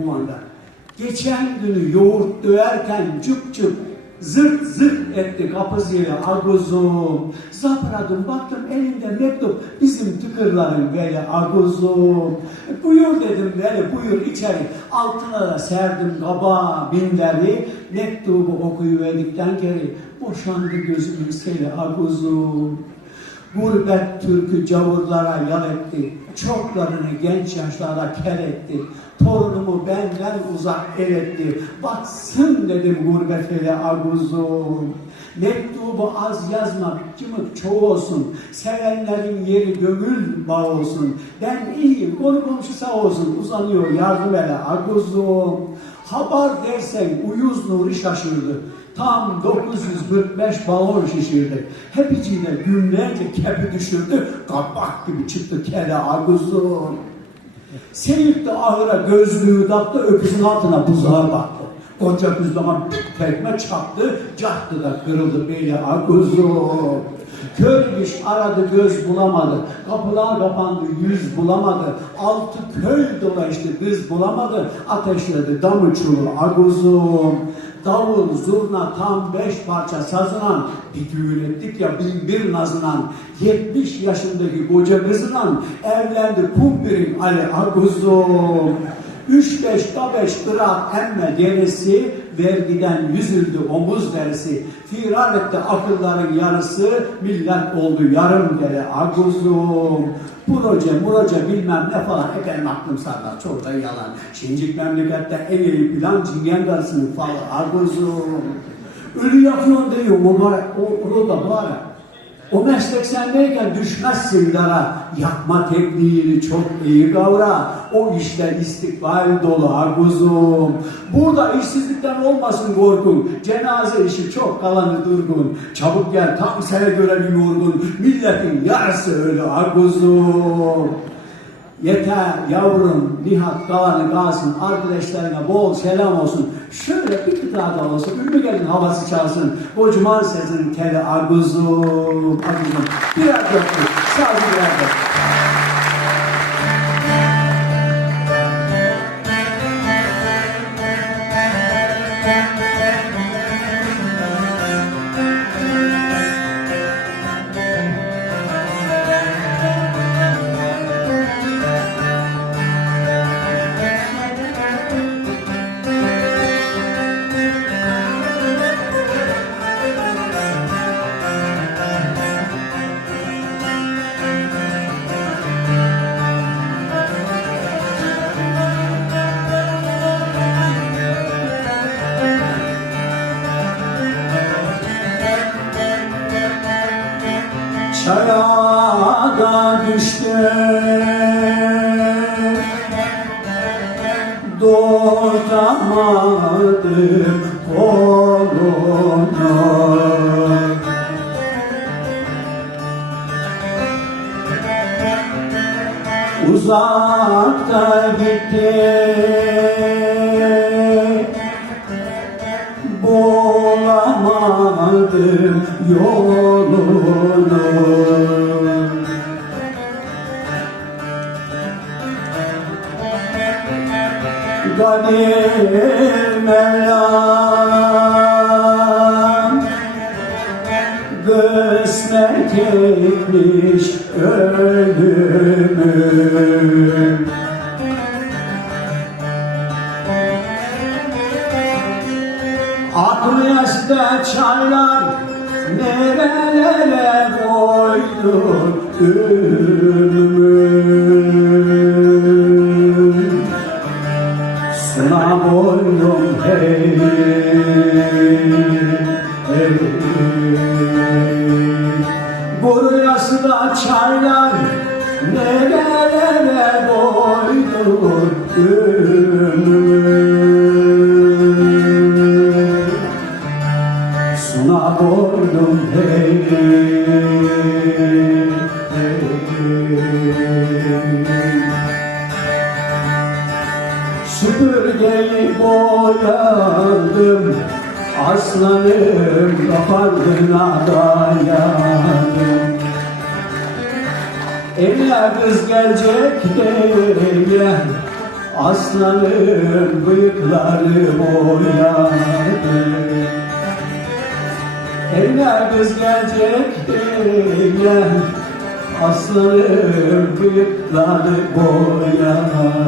kumanda. Geçen günü yoğurt döverken cüp cüp zırt zırt etti kapı zili aguzum. Zapradım baktım elinde mektup bizim tıkırların veli aguzum. Buyur dedim veli buyur içeri. Altına da serdim kaba binleri. Mektubu okuyuverdikten geri boşandı gözümün seli aguzum. Gurbet türkü cavurlara yal etti. Çoklarını genç yaşlarda kel etti. Torunumu benden uzak el etti. Batsın dedim gurbet ele aguzum. Mektubu az yazma, cımık çoğu olsun. Sevenlerin yeri gönül bağ olsun. Ben iyiyim, konu komşu sağ olsun. Uzanıyor yardım ele aguzum. Haber dersen uyuz nuri şaşırdı. Tam 945 balon şişirdi. Hepiciyle günlerce kepi düşürdü. Kabak gibi çıktı kele aguzum. Seyit de ahıra gözlüğü taktı, öküzün altına buzağa baktı. Koca kuzlama bir tekme çaktı, cahtı da kırıldı böyle aguzum. Kör iş aradı göz bulamadı, kapılar kapandı yüz bulamadı, altı köy dolaştı kız bulamadı, ateşledi damı çulu aguzum. Davul, zurna tam beş parça sazınan, bir düğün ettik ya bin bir nazınan, 70 yaşındaki koca kızınan evlendi kumpirin Ali Aguzum. Üç beş da beş kıraat emme gerisi, vergiden yüzüldü omuz derisi. Firar etti akılların yarısı, millet oldu yarım dere aguzum. Proje, muroje bilmem ne falan, efendim aklım sarlar, çok da yalan. Şincik memlekette en iyi plan, cingen karısının falı aguzum. Ölü yapıyorsun diyor, mübarek, o, o da bari. O meslek sendeyken düşmezsin dara. Yapma tekniğini çok iyi kavra. O işler istikbal dolu aguzum. Burada işsizlikten olmasın korkun. Cenaze işi çok kalanı durgun. Çabuk gel tam sana göre bir yorgun. Milletin yarısı öyle aguzum. Yeter yavrum Nihat kalanı kalsın arkadaşlarına bol selam olsun. Şöyle bir kıta da olsun ünlü gelin havası çalsın. O cuman sesinin teli aguzum aguzum. Birer dörtlük sadece birer dörtlük. Da düştü Doğramadım koluna. Uzakta gitti. Bulamadım yolunu Kadir Mevlam. Ölümü Aklı çaylar nerelere koydun ölümü hey Burası da çaylar nerelere koydun ölümü Suna boynum hey, hey, Süpürgeyi boyadım Aslanım kapardına dayandım Evine kız gelecek diye Aslanın bıyıkları boyadı Eller kız gelecek diye Aslanın bıyıkları boyadı